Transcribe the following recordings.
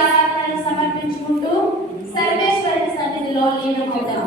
ఆరాధనను సమర్పించుకుంటూ సర్వేశ్వరుని సన్నిధిలో లీనమవుతాం.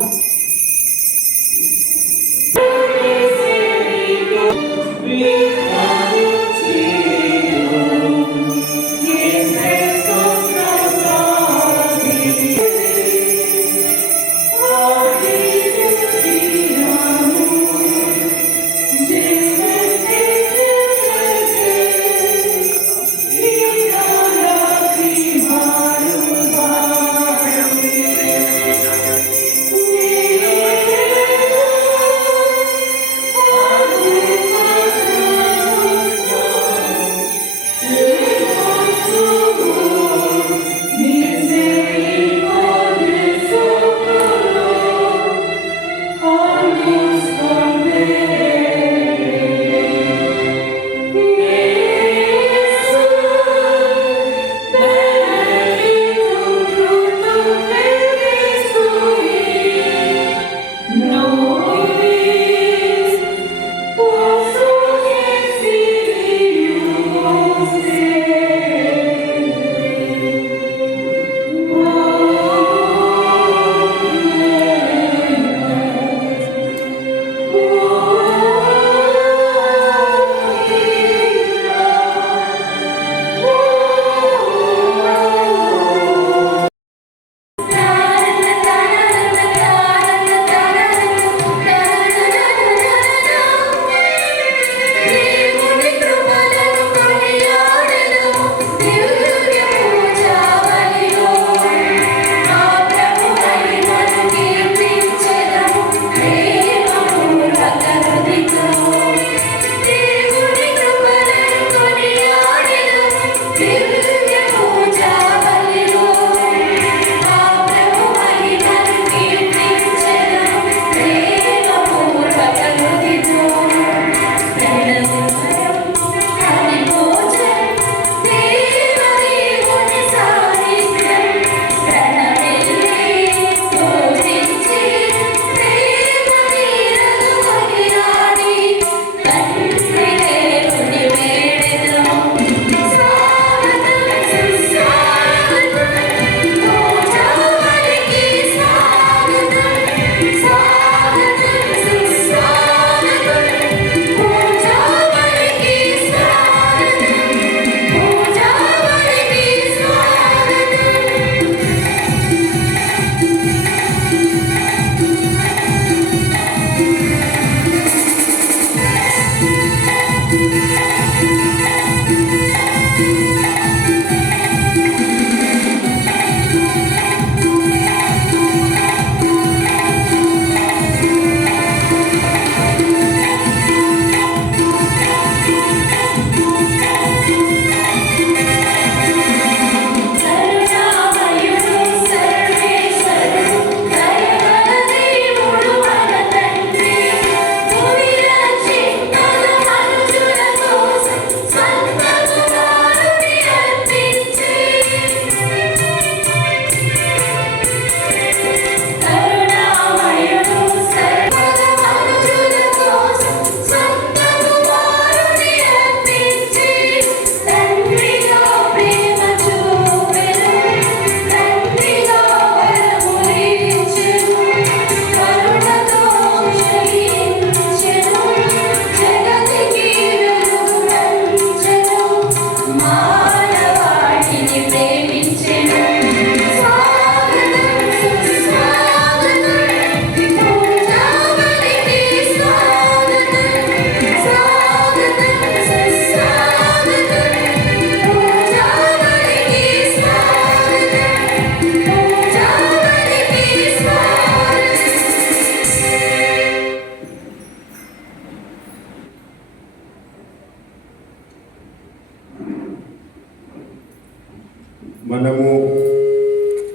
మనము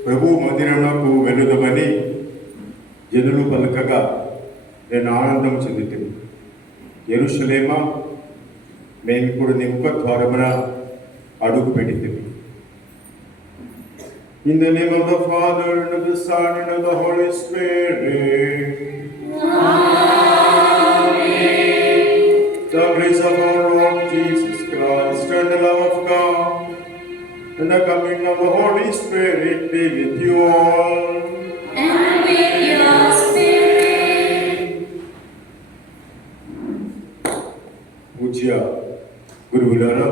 ప్రభు మందిరమునకు వెళ్ళుదామని జనులు పలకగా నేను ఆనందం చెందుతుంది. యెరూషలేమా, మేము ఇప్పుడు నీ ముఖ ద్వారమున అడుగు పెడితిమి. In the name of the Father, and of the Son, and of the Holy Spirit. Amen. The grace of our Lord Jesus Christ, and the love of God, and the coming of the Holy Spirit be with you all. And with your spirit. పూజ్య గురువులారా,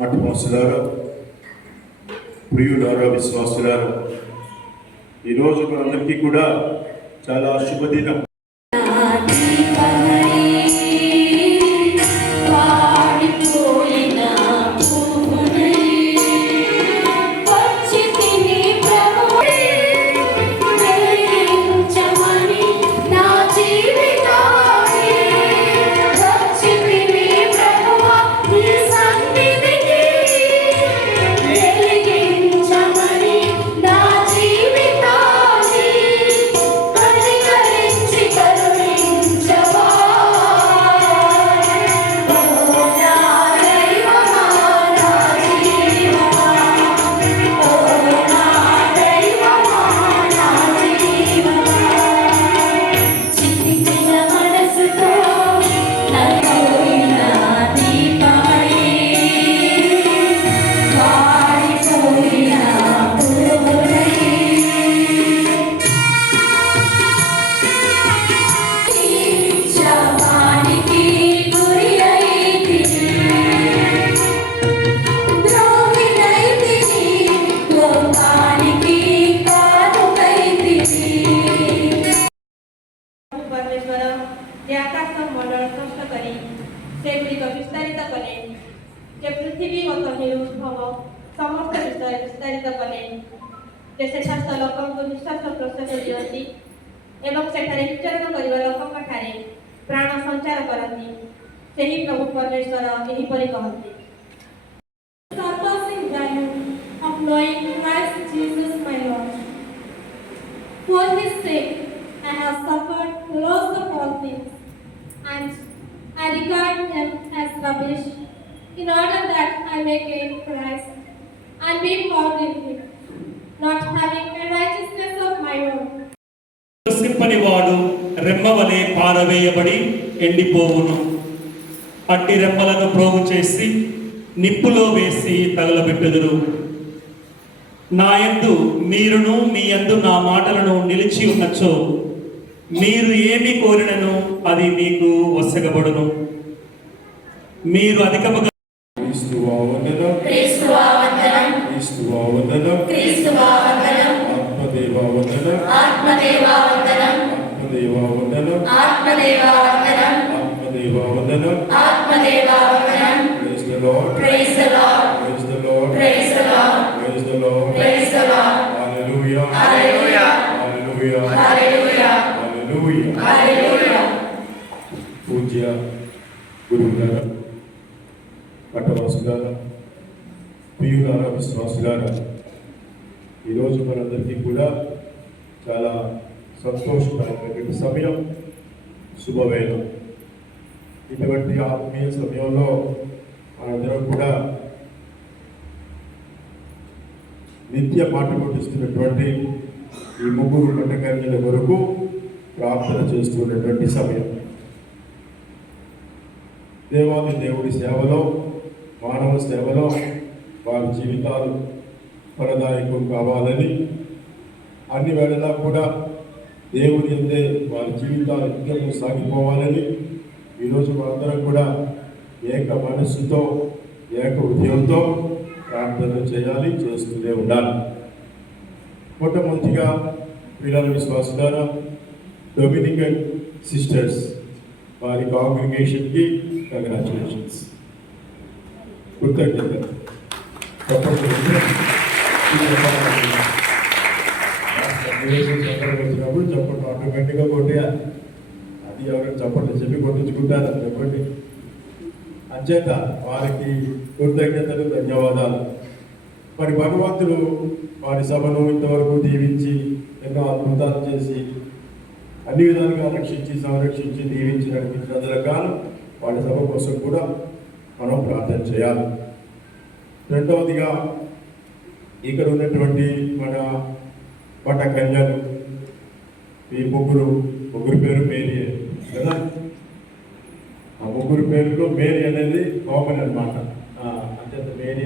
మఠవాసులారా, ప్రియులారా, విశ్వాసులారా, ఈరోజు మనందరికీ కూడా చాలా శుభదినం. ସମସ୍ତ ବିଷୟ ବିସ୍ତାରିତ କଲେ ଯେ ସେଠାସ୍ଥ ଲୋକଙ୍କୁ ନିଶ୍ୱାସ ପ୍ରଶ୍ୱାସ ଦିଅନ୍ତି ଏବଂ ସେଠାରେ ବିଚରଣ କରିବା ଲୋକଙ୍କ ଠାରେ ପ୍ରାଣ ସଞ୍ଚାର କରନ୍ତି। ସେହି ପ୍ରଭୁ ପରମେଶ୍ୱର ଏହିପରି କହନ୍ତି, surpassing value of knowing Christ Jesus my Lord. For his sake I have suffered loss of all things, and I regard them as rubbish, in order that I may gain Christ and be found in him, not having a righteousness of my own. సింపని వాడు రెమ్మవలే పారవేయబడి ఎండిపోవును. అట్టి రెమ్మలను ప్రోగు చేసి నిప్పులో వేసి తగలబెట్టుదురు. నా యందు మీరును మీ యందు నా మాటలను నిలిచి ఉన్నచో మీరు ఏమి కోరినను అది మీకు వసగబడును. మీరు అధికముగా క్రీస్తువా వందనం, క్రీస్తువా వందనం, క్రీస్తువా వందనం, క్రీస్తువా వందనం, ఆత్మదేవా వందనం, ఆత్మదేవా వందనం, ఆత్మదేవా వందనం, ఆత్మదేవా వందనం, ఆత్మదేవా వందనం. ఆత్మదేవా వందనం. Praise the Lord, Praise the Lord, praise the Lord, praise the Lord, praise the Lord. praise the Lord. Hallelujah, Hallelujah, hallelujah, hallelujah, hallelujah. hallelujah. పూజ్య గురువులారా, పట్టవాసులారా, ప్రియులారా, విశ్వాసులారా, ఈరోజు మనందరికీ కూడా చాలా సంతోషకరమైనటువంటి సమయం, శుభవేళ. ఇటువంటి ఆత్మీయ సమయంలో మనందరం కూడా నిత్య మాట కొట్టిస్తున్నటువంటి ఈ ముగ్గురు పట్టకన్యల వరకు ప్రార్థన చేస్తున్నటువంటి సమయం. దేవాది దేవుడి సేవలో, మానవ సేవలో వారి జీవితాలు ఫలదాయకం కావాలని, అన్ని వేళలా కూడా దేవుని అందే వారి జీవితాలు నిత్యము సాగిపోవాలని ఈరోజు మనందరం కూడా ఏక మనస్సుతో, ఏక హృదయంతో ప్రార్థన చేయాలి, చేస్తూనే ఉండాలి. మొట్టమొదటిగా పిల్లల విశ్వాసులారా, డొమినికన్ సిస్టర్స్ వారి కాంగ్రిగేషన్కి కంగ్రాచులేషన్స్, కృతజ్ఞతలు. వచ్చినప్పుడు చప్పట్లు ఆటోమేటిక్గా కొట్టేయాలి. అది ఎవరైనా చప్పట్లు చెప్పి కొట్టించుకుంటారు చెప్పండి. అంచేత వారికి కృతజ్ఞతలు, ధన్యవాదాలు. మరి భగవంతుడు వారి సభను ఇంతవరకు దీవించి ఎన్నో అద్భుతాలు చేసి అన్ని విధాలుగా రక్షించి, సంరక్షించి, దీవించి నడిపించినందుల కాలం వాడి సభ కోసం కూడా మనం ప్రార్థన చేయాలి. రెండవదిగా ఇక్కడ ఉన్నటువంటి మన పట్ట కన్యలు, ఈ ముగ్గురు పేరు మేరీ కదా. ఆ ముగ్గురు పేరులో మేరీ అనేది కామన్ అనమాట. అంతే Mary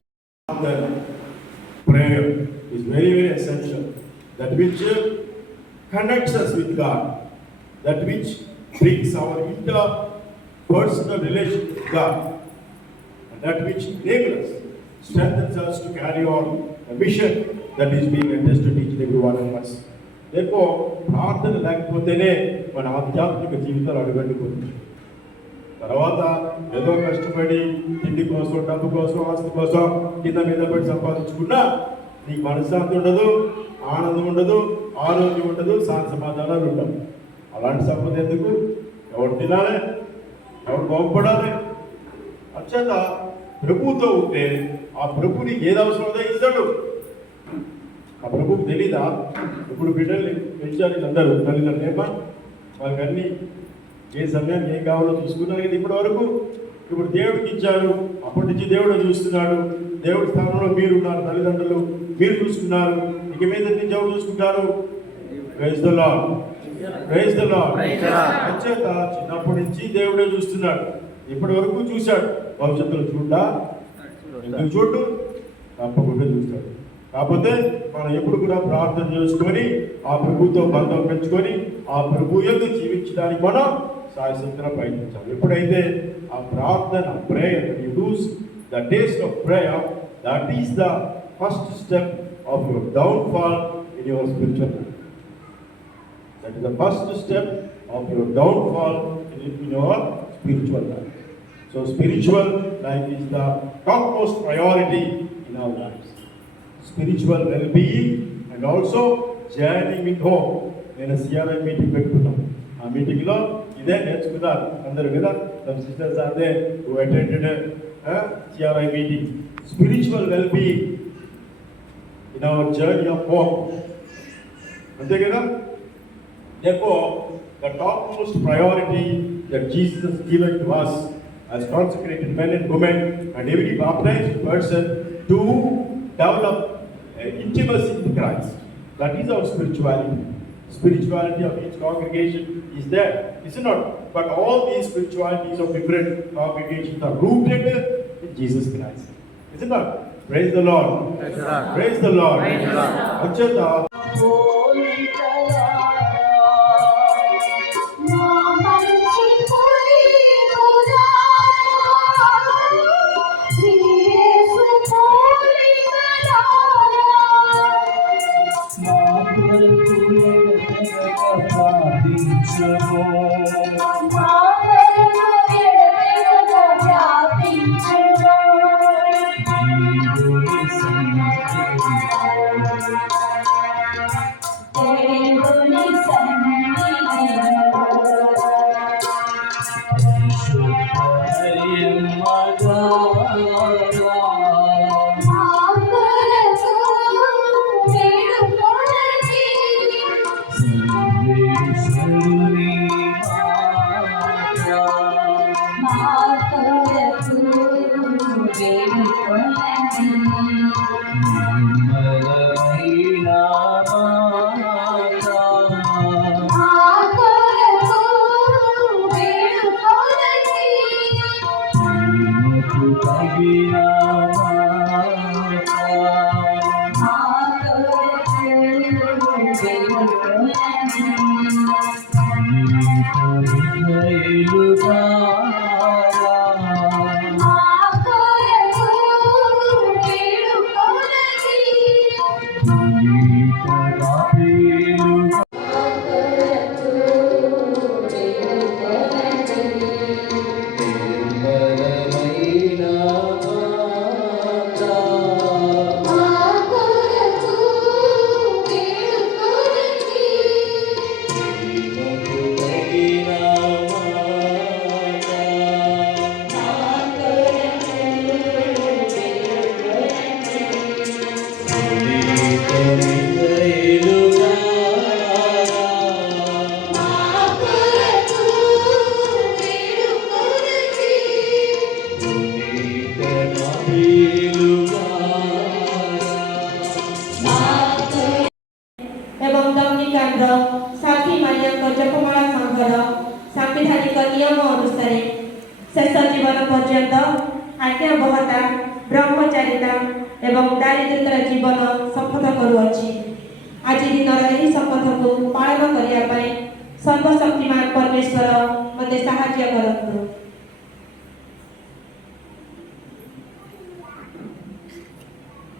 which connects us with God, that which brings our interpersonal relation with God, and that which enables us, strengthens us to carry on the mission that is being attested to each and every one of us. Therefore, ప్రార్థన లేకపోతేనే మన ఆధ్యాత్మిక జీవితాలు అడుగంటుకుంటుంది. తర్వాత ఏదో కష్టపడి తిండి కోసం, డబ్బు కోసం, ఆస్తి కోసం కింద మీద పడి సంపాదించుకున్నా నీకు మనశ్శాంతి ఉండదు, ఆనందం ఉండదు, ఆరోగ్యం ఉండదు, శాంతి సమాధానాలు ఉండవు. అలాంటి సంపద ఎందుకు? ఎవరు తినాలి, ఎవరు బాగుపడాలి? అత్యంత ప్రభుతో ఉంటే ఆ ప్రభు నీకు ఏది అవసరం ఇస్తాడు. ఆ ప్రభుకు తెలీదా? ఇప్పుడు బిడ్డల్ని పెంచాలి అందరూ తల్లిదండ్రులేమా, వాళ్ళకి అన్ని ఏ సమయానికి ఏం కావాలో చూసుకున్నారు కదా ఇప్పటి వరకు. ఇప్పుడు దేవుడికి ఇచ్చారు, అప్పటి నుంచి దేవుడు చూస్తున్నాడు. దేవుడి స్థానంలో మీరు ఉన్నారు, తల్లిదండ్రులు మీరు చూసుకున్నారు. ఇక మీద నుంచి ఎవరు చూసుకుంటారు? Praise the lord, praise the lord. అంచేత చిన్నప్పటి నుంచి దేవుడే చూస్తున్నాడు, ఇప్పటి వరకు చూశాడు. భవిష్యత్తులో చూడ్డా? ఎందుకు చూడు? తప్పకుండా చూస్తాడు. కాకపోతే మనం ఎప్పుడు కూడా ప్రార్థన చేసుకొని ఆ ప్రభుతో బంధం పెంచుకొని ఆ ప్రభు యందు జీవించడానికి మనం సాయశక్తిగా ప్రయత్నించాలి. ఎప్పుడైతే ఆ ప్రార్థన, prayer, you lose the taste of prayer, that is the first step of your downfall in your spiritual life. That is the first step of your downfall in your spiritual life. So spiritual life is the topmost priority in our lives. Spiritual well-being and also journeying with hope. నేను CRI meeting పెట్టుకున్నాం. ఆ మీటింగ్లో ఇదే నేర్చుకున్నారు అందరూ కదా. some sisters are there who attended CRI meeting. Spiritual well-being in our journey of hope. అంతే కదా. Therefore, the topmost priority that Jesus has given to us as consecrated men and women and every baptized person to develop intimacy with Christ. That is our spirituality. Spirituality of each congregation is there, is it not? But all these spiritualities of different congregations are rooted in Jesus Christ, is it not? Praise the Lord. Praise the Lord. Achata. ସାମ୍ବିଧାନିକ ନିୟମ ଅନୁସାରେ ଶେଷ ଜୀବନ ପର୍ଯ୍ୟନ୍ତ ଆଜ୍ଞାବହତା, ବ୍ରହ୍ମଚାରିତା ଏବଂ ଦାରିଦ୍ର୍ୟତାର ଜୀବନ ଶପଥ କରୁଅଛି। ଆଜି ଦିନର ଏହି ଶପଥକୁ ପାଳନ କରିବା ପାଇଁ ସର୍ବଶକ୍ତିମାନ ପରମେଶ୍ୱର ମୋତେ ସାହାଯ୍ୟ କରନ୍ତୁ।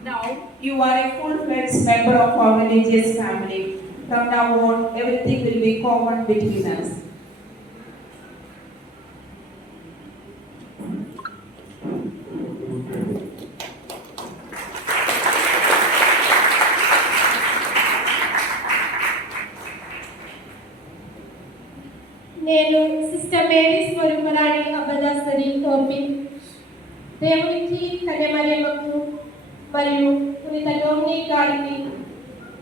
Now you are a full-fledged member of our religious family. From now on, everything will be common between us. నేను సిస్టర్ మేరీ స్వరూపరాణి అబ్బదాసరి టోపి దేవునికి కన్యమరియమ్మకు మరియు పునీత డొమినిక్ గారికి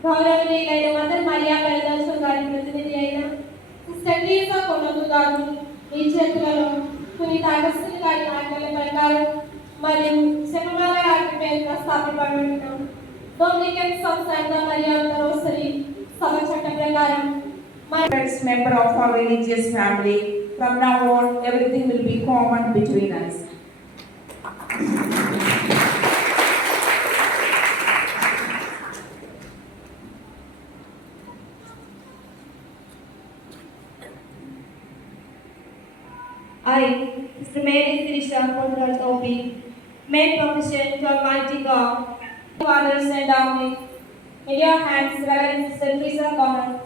గౌరవనీయులైన మదర్ మరియా బెల్దాసో గారి ప్రతినిధి అయిన సిస్టర్ లీసా కొనగు గారు ఈ చేతులలో పునీత అగస్టిన్ గారి ఆజ్ఞల ప్రకారం మరియు శమమాల గారి పేరుగా స్థాపించబడిన డొమినికన్స్ ఆఫ్ శాంటా మరియా రోసరీ సభ చట్ట ప్రకారం Full-fledged member of our religious family. From now on, everything will be common between us. I, Sister Mary Sirisha Kondral Topi, make profession to Almighty God, fathers and army. In your hands, Reverend Sister Teresa Cohen,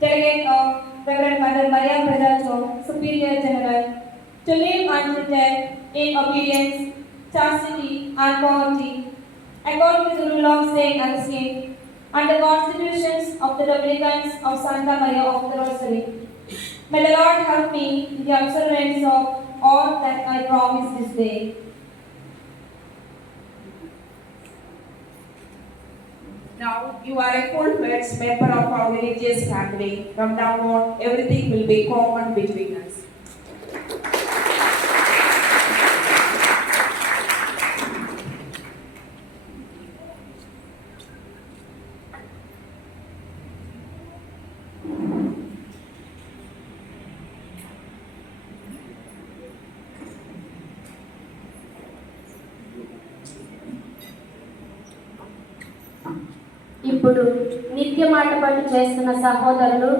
Delegate of Reverend Mother Maria Bradazzo, Superior General, to live until death in obedience, chastity, and poverty, according to the rule of Saint Augustine, and the constitutions of the Dominicans of Santa Maria of the Rosary. May the Lord help me in the observance of all that I promise this day. Now you are a full-fledged member of our religious family. From now on, everything will be common between us. ఇప్పుడు నిత్య మాట పట్టు చేస్తున్న సహోదరులు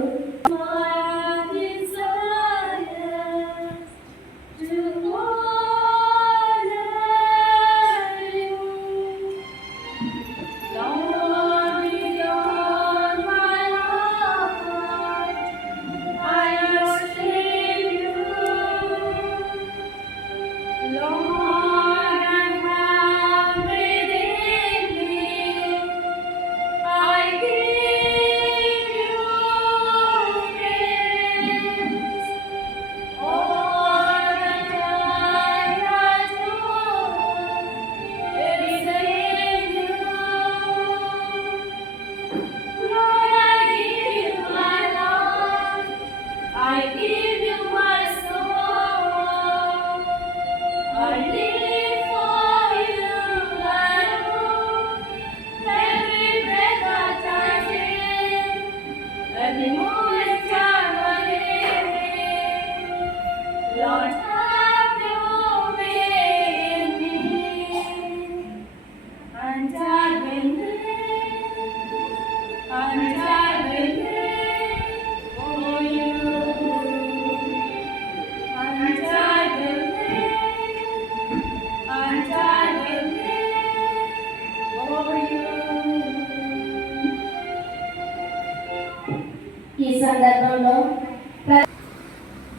ఈ సందర్భంలో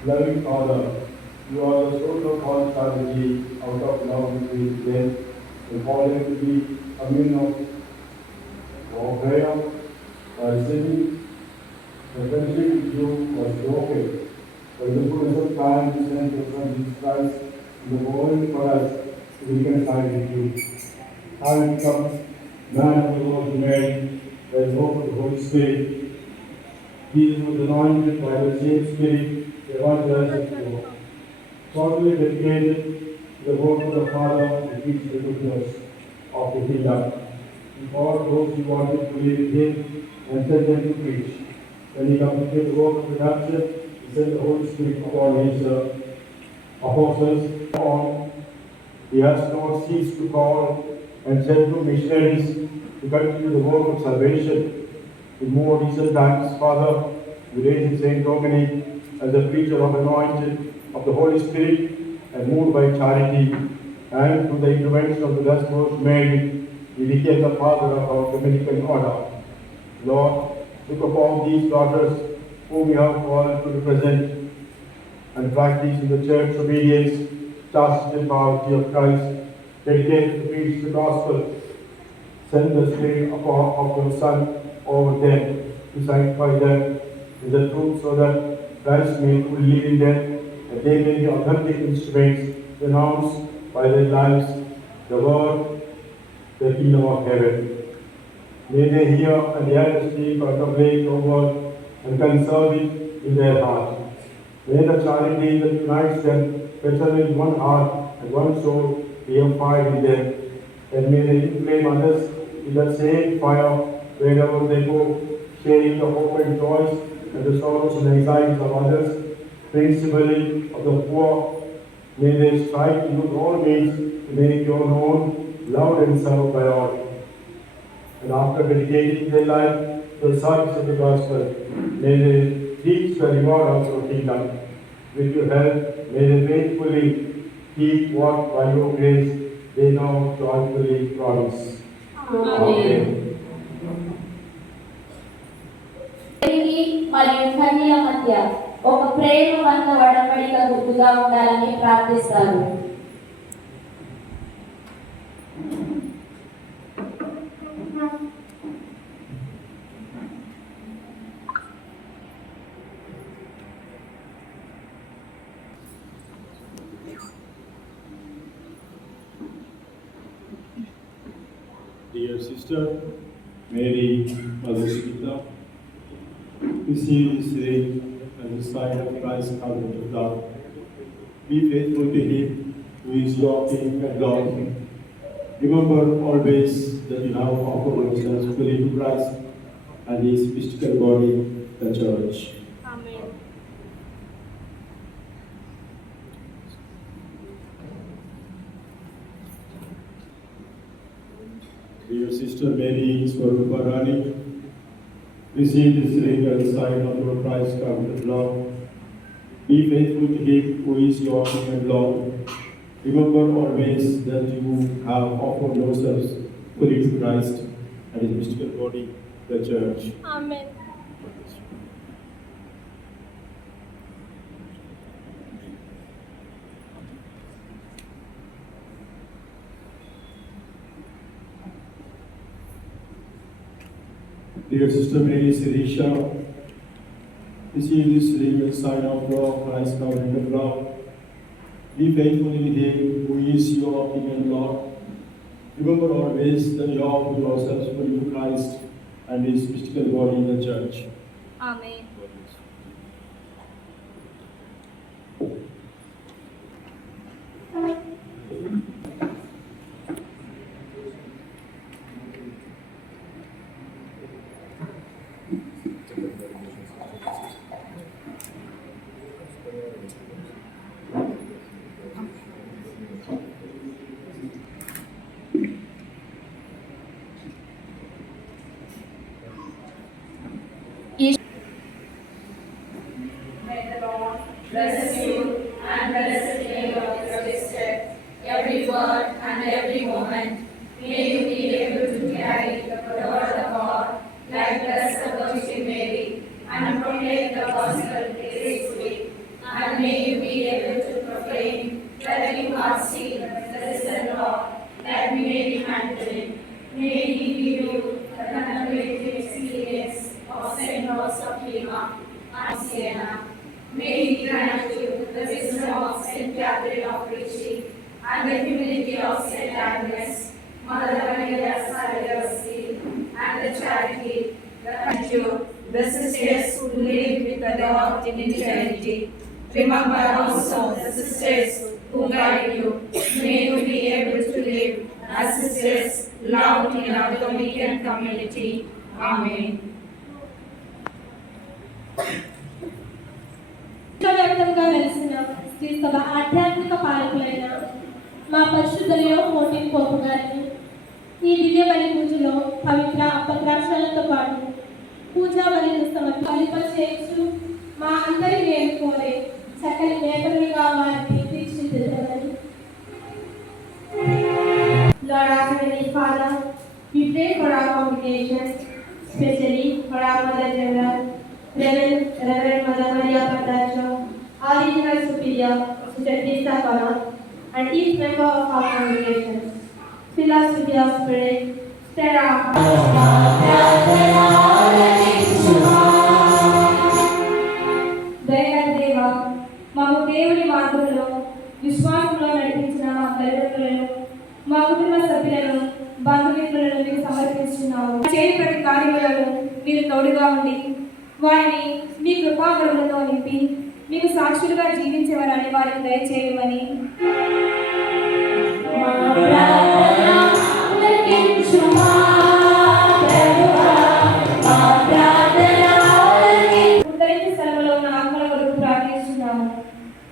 Loving Father, you are the source of all strategy. Out of love between them, we call him to be communion of prayer. By receiving the friendship with you was broken. By the fullness of time, we sent your Son Jesus Christ in the world for us to reconcile with you. Having become man of the Lord Mary, there is hope of the Holy Spirit. Jesus was anointed by the same Spirit, the evangelist of God. Totally dedicated to the work of the Father to teach the good news of the kingdom. He called those who wanted to live with him and sent them to preach. When he completed the work of redemption, he sent the Holy Spirit upon his apostles. He has not ceased to call and send to missionaries to continue the work of salvation. In more recent times, Father, we raised Saint Dominic as a preacher of anointed of the Holy Spirit and moved by charity, and through the intervention of the Blessed Virgin Mary, he became the father of our Dominican order. Lord, look upon these daughters whom you have called to represent and practice in the church obedience, chastity and poverty of Christ, dedicated to preach the gospel. Send the Spirit of your Son over them to sanctify them in the truth so that Christ may live in them and they may be authentic instruments to announce by their lives the word, the kingdom of heaven. May they hear and hear the speak, contemplate your word and conserve it in their heart. May the charity that unites them better in one heart and one soul be amplified in them, and may they inflame others in the same fire wherever they go, sharing the hope and joys and the sorrows and anxieties of others, principally of the poor. May they strive to use all means to make your known, loved and served by all. And after dedicating their life to the service of the gospel, may they reach the reward of your kingdom. With your help, may they faithfully keep what by your grace they now joyfully promise. Amen. పెరిగి మరియు కన్యల మధ్య ఒక ప్రేమవంత వడపడిక గుర్తుగా ఉండాలని ప్రార్థిస్తారు. Dear sister Mary Madhusita, receive this ring as a sign of Christ's covenant of love. Be faithful to Him who is your King and Lord. Remember always that you have offered yourselves fully to Christ and His mystical body, the Church. Amen. Dear sister Mary Swaruparani, receive this ring as a sign of your Christ's covenant of love. Be faithful to Him who is your King and Lord. Remember always that you have offered yourselves fully to Christ and His mystical body, the Church. Amen. Dear sister Mary Sirisha, receive this ring as a sign of your Christ's covenant of love. Be faithful in Him who is your King and Lord. Remember always that you offer yourselves fully to Christ and His mystical body, the Church. Amen. May the Lord bless you and bless the day of your step, every word and every moment. May you be able to carry the word of God like Blessed Virgin Mary and proclaim the gospel gracefully. And may you be able to proclaim that you are seen the risen Lord, like Mary Magdalene. May He give you the contemplative experience of Saint Rose of Lima and Siena. May He grant you the wisdom of Saint Catherine of Ricci and the humility of Saint Agnes, Mother Maria Salverosi, and the charity, the virtue, the sisters who live with the Lord in eternity. Remember also the sisters who guide you. May you be able to live as sisters loved in our Dominican community. Amen. విశ్వవ్యాప్తంగా వెలిసిన శ్రీ సభ ఆధ్యాత్మిక పాలకులైన మా పరిశుద్ధులలో మోటిన్ పోపు గారిని ఈ దివ్య బలి పూజలో పవిత్ర అప్పద్రాక్షలతో పాటు పూజా బలిని ఫలింపచేయచ్చు మా అందరి మేలు కోరే సకలి మేకలుగా వారిని తీర్చిదిద్దమని. Lord, our Heavenly Father, we pray for our congregation, especially for our Mother General, Reverend Mother Maria Patacho, our Regional Superior, Sister Lisa Connor, and each member of our congregation. Fill us with your spirit, stir our దయగల దేవా, మాకు దేవుని మార్గంలో విశ్వాసంలో నడిపించిన మా తల్లిదండ్రులను, మా కుటుంబ సభ్యులను, బంధుమిత్రులను మీకు సమర్పిస్తున్నాము. చేయని ప్రతి కార్యములను మీరు తోడుగా ఉండి వారిని మీ కృపావరములతో నింపి మీకు సాక్షులుగా జీవించేవారని వారికి దయచేయమని. ఉత్తరించే స్థలంలో ఉన్న ఆత్మల కొరకు ప్రార్థిస్తున్నాము.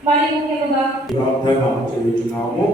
మరి ముఖ్యముగా ప్రార్థన చేయుచున్నాము.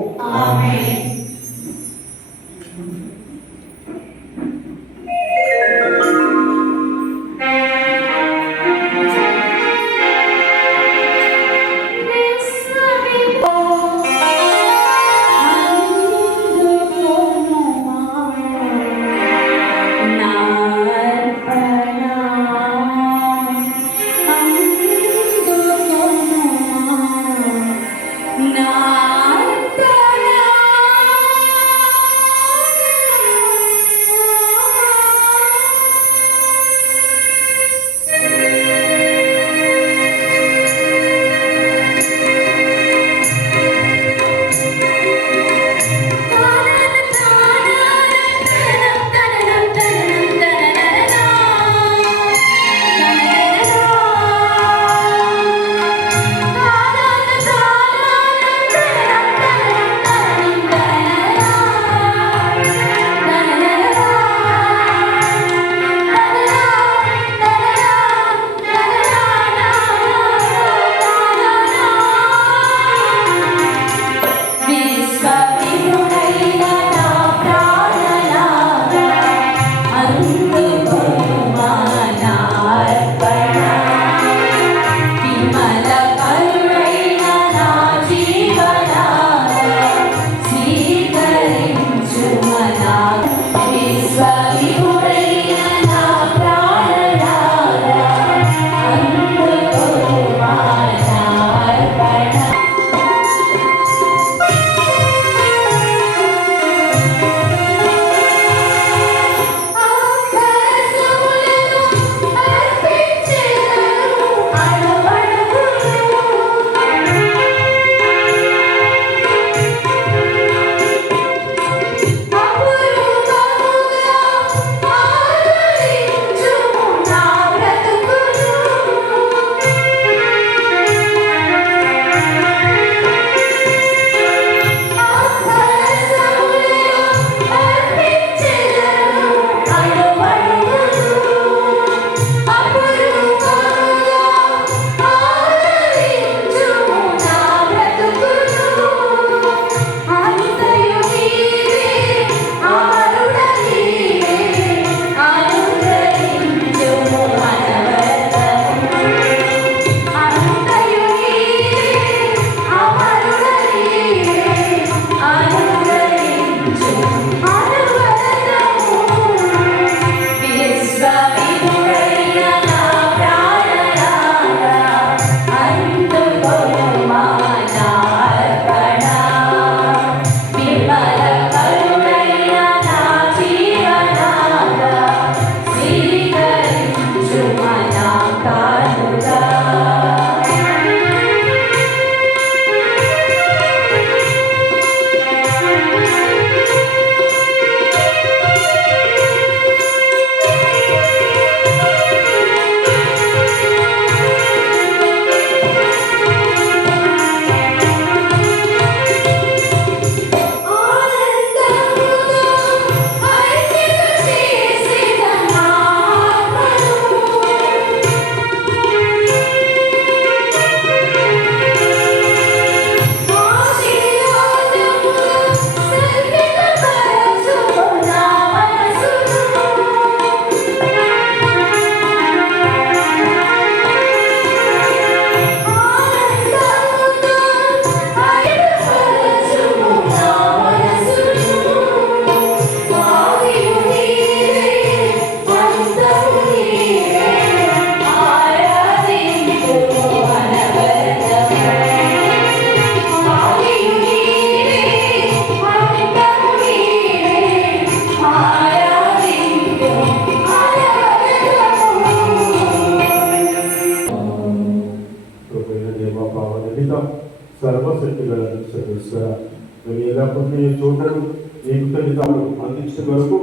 బతుకునే చోటను నీ కృతజ్ఞతలు అందించడం వరకు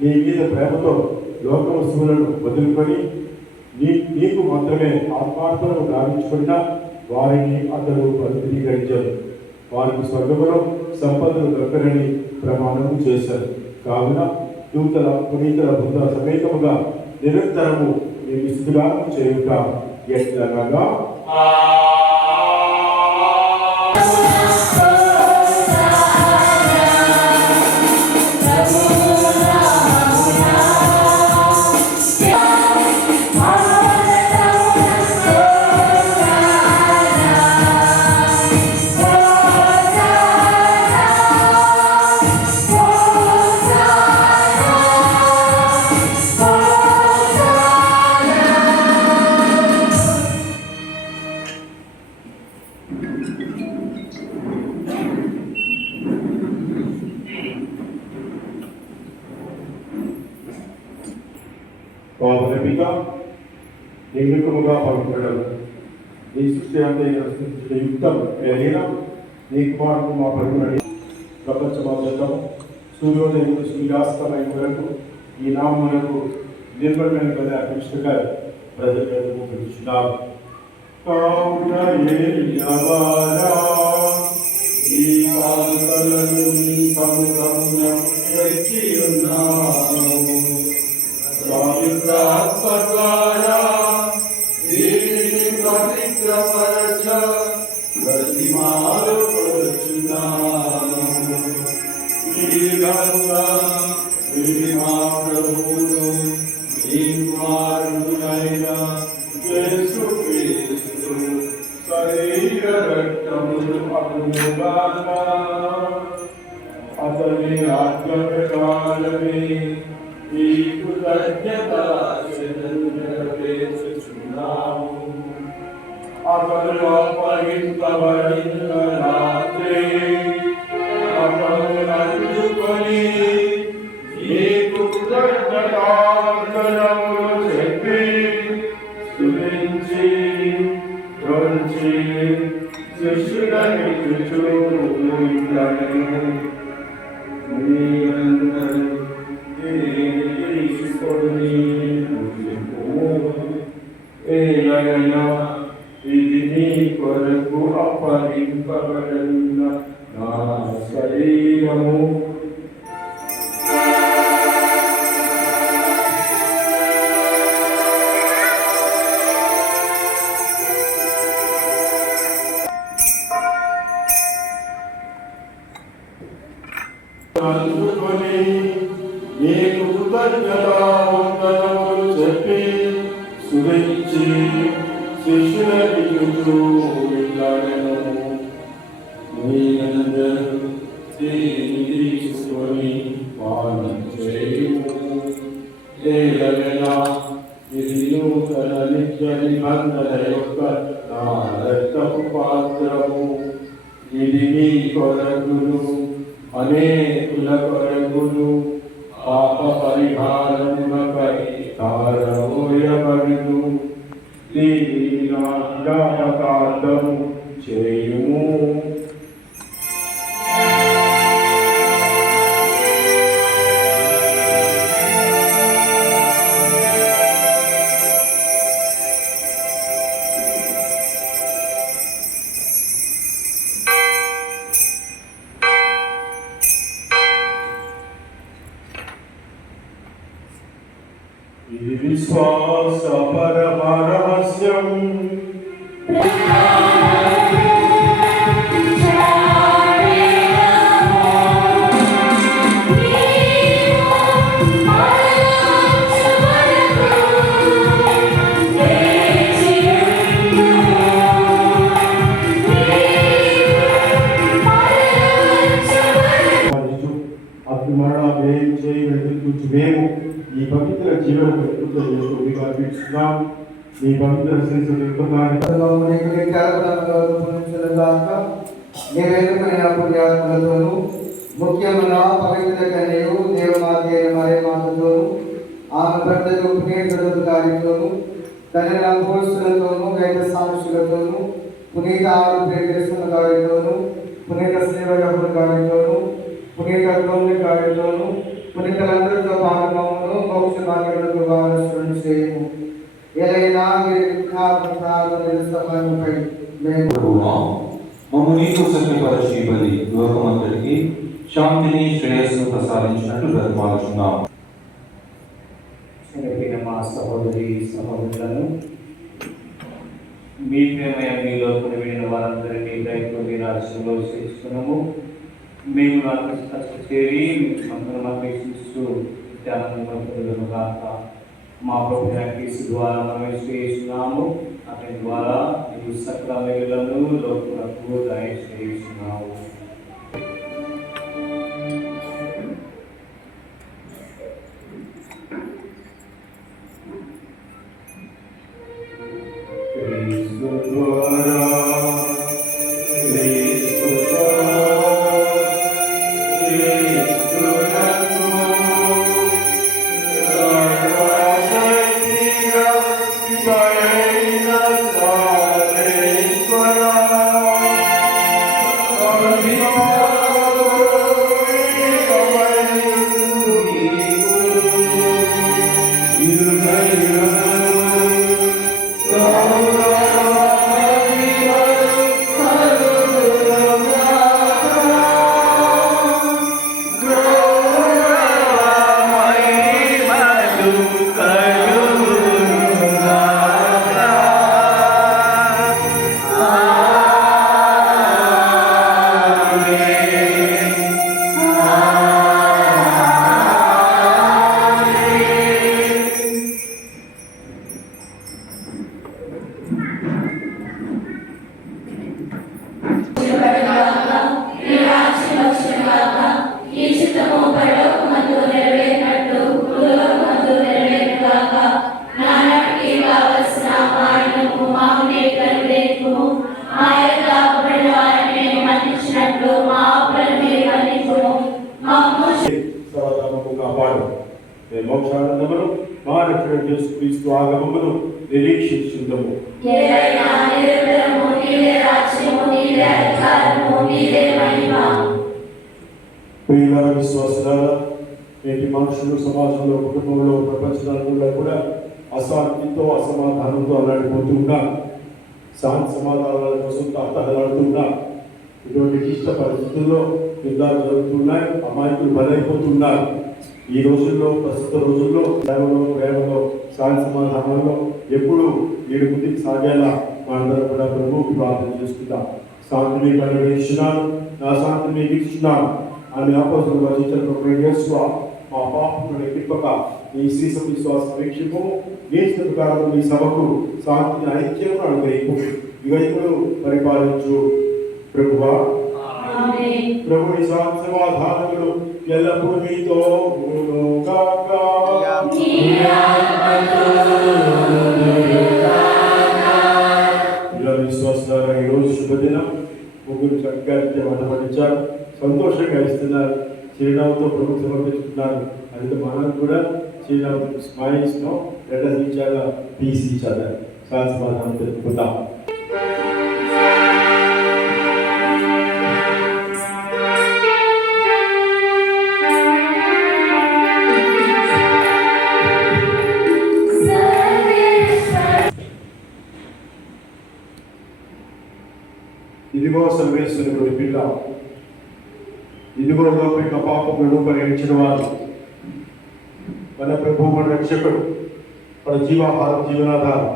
నీ మీద ప్రేమతో లోక వస్తువులను వదులుకొని నీకు మాత్రమే ఆత్మార్థను గావించుకున్న వారిని అతడు పరిస్థితికరించారు. వారికి స్వర్గంలో సంపదలు దొరకరని ప్రమాణం చేశారు. కావున దూతల పునీతుల బృంద సమేతముగా నిరంతరము మేము స్థుతిగానం చేయుట ఎట్లనగా నిర్మికముగా పలుకుతాడు. నీ సృష్టి అంటే యుక్తం ఏదైనా నీ కుమారుడు మా పలుకునని ప్రపంచమాద్యతము సూర్యోదయం సూర్యాస్తమయం వరకు ఈ నామములకు నిర్మలమైన కదా కృష్ణగా ప్రజలకు పిలుచున్నారు. కావున ఈ కాంతలను నీ సముఖమున తెచ్చి ఉన్నాము. ద్వారా దీనిని పవిత్రపరచ ప్రతిమాలు పరుచున్నాము. ఈ గంగా మా ప్రభువును ఈ కుమారుడైన యేసుక్రీస్తు శరీర రక్తములు అగునుగాక. అతని ఆజ్ఞానమే ఈ కృతజ్ఞత నెరవేర్చుచున్నాము. అతను అప్పగింపబడిన రాత్రి అతను అందుకొని నీకు కృతజ్ఞతార్పణములు చెప్పి స్తుతించి త్రోంచి శిష్యులకిచ్చుచు ఇట్లనెను. మీరందరూ ఇది నీ కొరకు అప్పగింపబడిన నా శరీరము. అందుకొని నీకు కృతజ్ఞతావందనములు చెప్పి స్తుతించి శిష్యులకిచ్చుచు ఇట్లనెను. మీరందరూ దీనిని తీసుకొని పానం చేయుము. ఏలయనా ఇది నూతన నిత్య నిబంధన యొక్క నా రక్తపు పాత్రము. ఇది నీ కొరకును అనేకుల కొరకును పాప పరిహారములపై ధారపోయబడును. దీనిని నా జ్ఞాపకార్థము చేయుము. ఇది విశ్వాస పరమ రహస్యం. అతి మరణ వ్యయం చేయి వెతుకుచు మేము ఈ పవిత్ర జీవన ప్రకృతిస్తున్నాం. ఈ పవిత్ర శిశు ముఖ్యమైన పవిత్ర కన్యయు దేవమాత మరే మాతతోను ఆమె భర్తకు పునీతుల కార్యంతోను తన పోషులతోను వేద సాక్షులతోను పునీత ఆరు ప్రేమ కార్యంతోను పునీత సేవకుల కార్యంతోను పునీతులందరితో పాటు మమ్మను మోక్ష భాగ్యములకు వారసులను చేయము. ఏదైనా మీరు నిరుత్సాహంపై మేము ప్రభువా, మమ్ము నీకు సత్యపరచి బలి లోకమంతటికి శాంతిని శ్రేయస్సును ప్రసాదించినట్లు బ్రతమాలుచున్నాము. చనిపోయిన మా సహోదరి సహోదరులను మీ ప్రేమయ మీలో కొనివిడిన వారందరినీ దయతో మీ రాజ్యంలో చేర్చుకున్నాము. మేము నాకు చేరి అందరం అపేక్షిస్తూ ధ్యానం కాక మా ప్రభుత్వ కేసు ద్వారా మనం చేస్తున్నాము. అతని ద్వారా నీవు సకల మేలులను లోకులకు దయచేస్తున్నావు. మోక్షానందమును మా రక్షణ యేసుక్రీస్తు ఆగమమును నిరీక్షించుందము. ప్రియులారా, విశ్వాసులారా, నేటి మనుషులు సమాజంలో, కుటుంబంలో, ప్రపంచంలో కూడా అశాంతితో అసమాధానంతో అల్లాడిపోతున్నారు. శాంతి సమాధానాల కోసం తహతహలాడుతున్నారు. ఇటువంటి క్లిష్ట పరిస్థితుల్లో యుద్ధాలు జరుగుతున్నాయి. అమాయకులు బలైపోతున్నారు. ఈ రోజుల్లో, ప్రస్తుత రోజుల్లో ప్రేమలో శాంతి సమాధానంలో ఎప్పుడు వీడి ముందుకు సాగేలా మనందరం కూడా ప్రభువుకు ప్రార్థన చేసుకుంటాం. శాంతిని కలుగజేస్తున్నాను, నా శాంతిని మీకు ఇస్తున్నాను అని అపోస్తలులు వచించిన మా పాపమును లెక్కింపక ఈ శ్రీస విశ్వాస సమీక్షకు నేర్చుకాలను మీ సభకు శాంతిని ఐక్యమును అనుగ్రహింపు. యుగయుగములు పరిపాలించు ప్రభువా. ప్రభుని శాంతి సమాధానములు ఎల్లప్పుడూ మీతో ఉండుగాక. ఇలా విశ్వాసాలుగా ఈరోజు శుభదినం. ముగ్గురు చక్కగా వంటపడించారు, సంతోషంగా ఇస్తున్నారు, చిరునవ్వుతో ప్రభు సమర్పించుకున్నారు. అయితే మనం కూడా చిరునవ్వు smiles no let us each other peace each other. శాంతి సమాధానం తెలుపుకుందాం. ఇదిగో సర్వేశ్వరుడు పిల్ల, ఇదిగో లౌకిక పాపములను పరిహరించిన వారు, మన ప్రభు, మన రక్షకుడు, మన జీవాహారం, జీవనాధారం,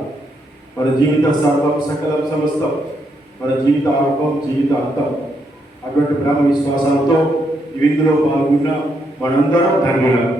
మన జీవిత సర్వం, సకలం, సమస్తం, మన జీవిత ఆరంభం, జీవిత అంతం. అటువంటి ప్రేమ విశ్వాసాలతో ఈ విందులో పాల్గొన్న మనందరం ధన్యులం.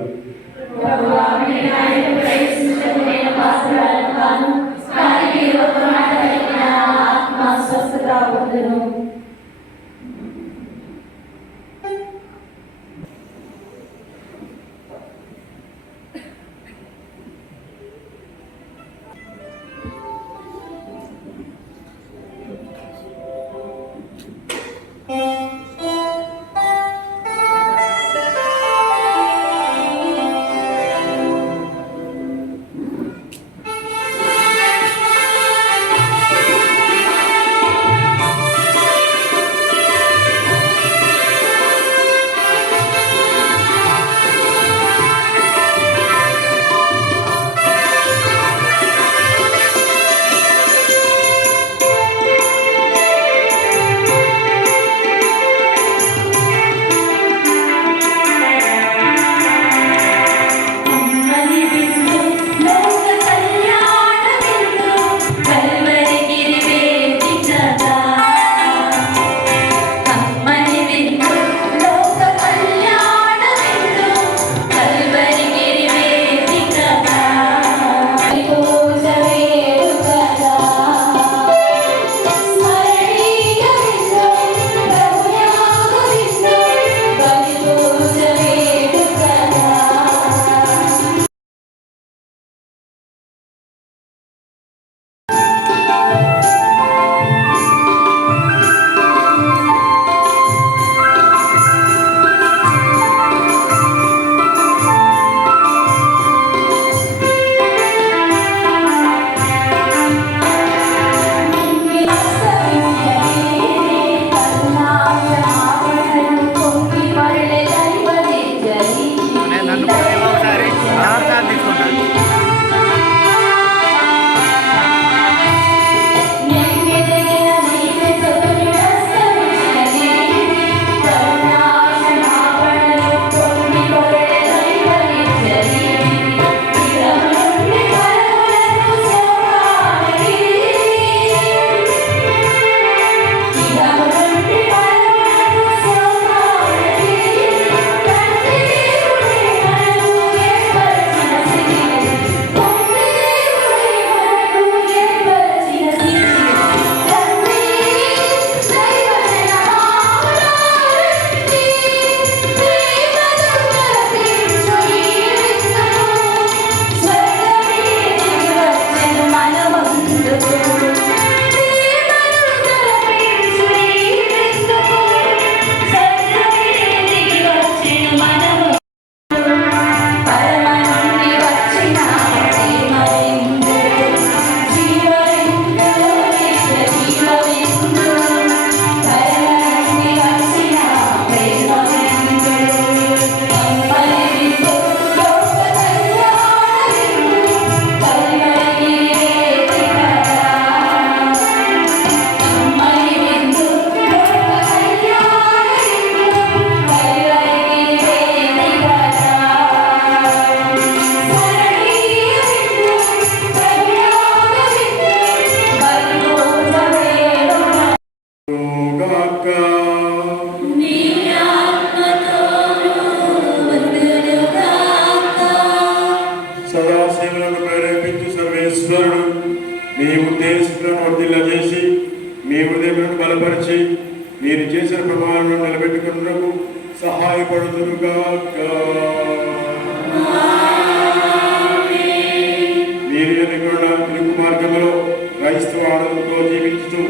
మీరు ఎన్నుకున్న పిలుపు మార్గంలో క్రైస్తవ ఆనందంతో జీవించుతూ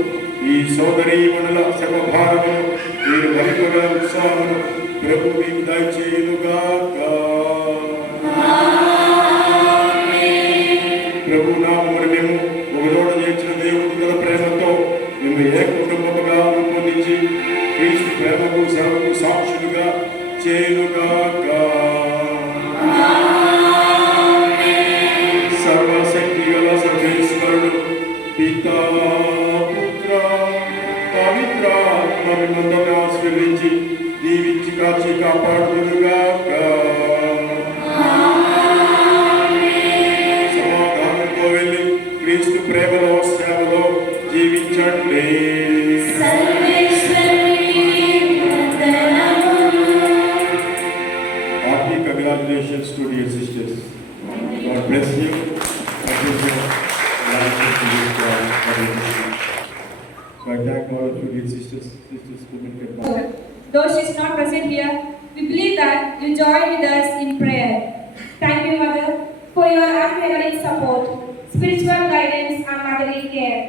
ఈ సోదరి మనుల శవభారమును మీరు వహింపగల ఉత్సాహమును ప్రభు మీకు దయచేయునుగాక. ప్రభు నామమును మేము ఒకచోట చేర్చిన దేవుడు గల ప్రేమతో మేము ఏ కుటుంబముగా రూపొందించి క్రీస్తు ప్రేమకు సర్వకు సాక్షులుగా చేయునుగాక. సర్వశక్తి గల సర్వేశ్వరుడు పితా పుత్ర పవిత్రాత్మ మిమ్మల్ని ఆశీర్వదించి దీవించి కాచి కాపాడుదురుగాక. సమాధానంతో వెళ్ళి క్రీస్తు ప్రేమలో సేవలో జీవించండి. Hearty congratulations to dear sisters. God bless you. So I thank all of you dear sisters who will get back. Though she is not present here, we believe that you join with us in prayer. Thank you, Mother, for your unwavering support, spiritual guidance and motherly care.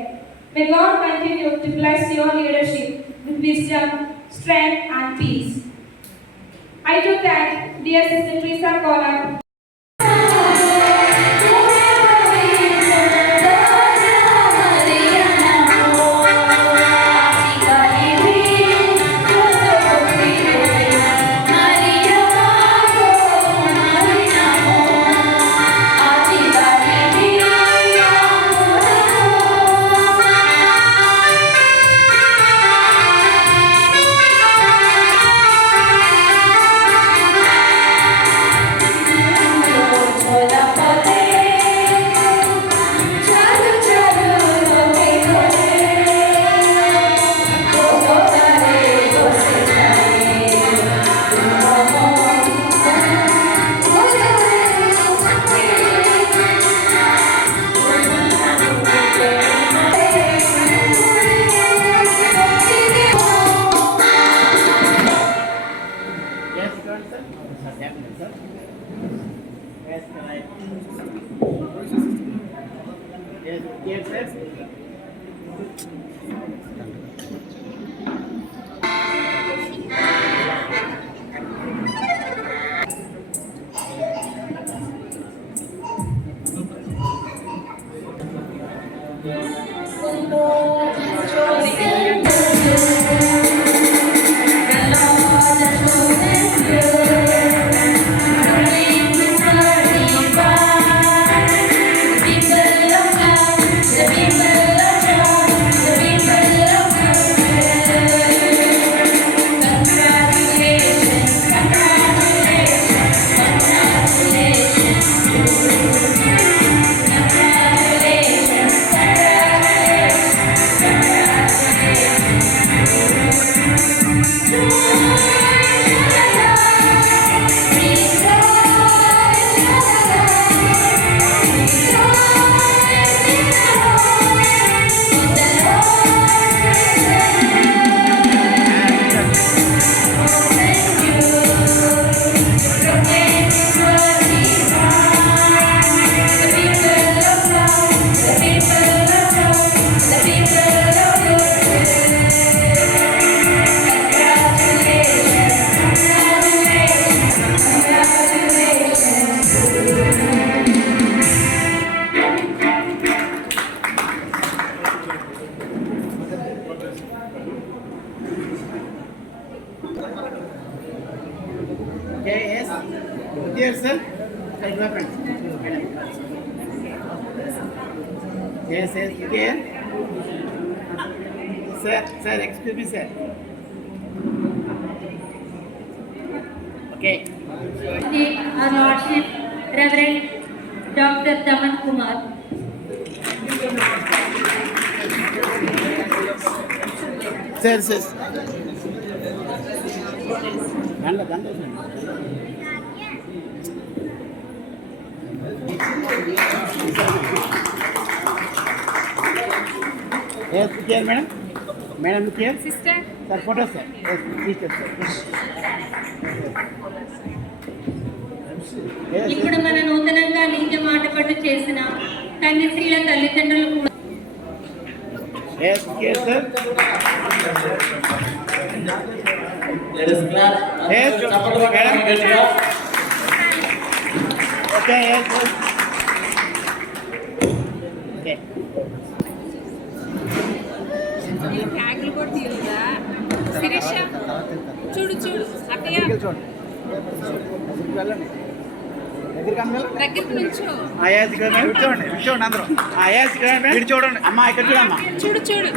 May God continue to bless your leadership with wisdom, strength and peace. I do thank dear Sister Teresa Collard, Dear sir, yes, here. Sir, excuse me, sir. Okay. Our Lordship, Reverend Dr. Daman Kumar. Sir. Yes, here, madam. Madam, look here. Sister. Sir, photo, sir. Yes, teacher, sir. ఇప్పుడు మన నూతనంగా నిత్య మాట పట్టు చేసిన కన్యశ్రీల తల్లిదండ్రులు కూడా Yes, yes, sir. Let us clap. Yes, చప్పట్లు madam. గట్టిగా. Okay, yes, sir. Okay. ట్యాగులు కూడా తీయలేదా శిరీష చూడు చూడు అక్కయ్య దగ్గరికి నుంచో చూడండి అందరూ చూడండి అమ్మా ఇక్కడ చూడమ్మా చూడు చూడు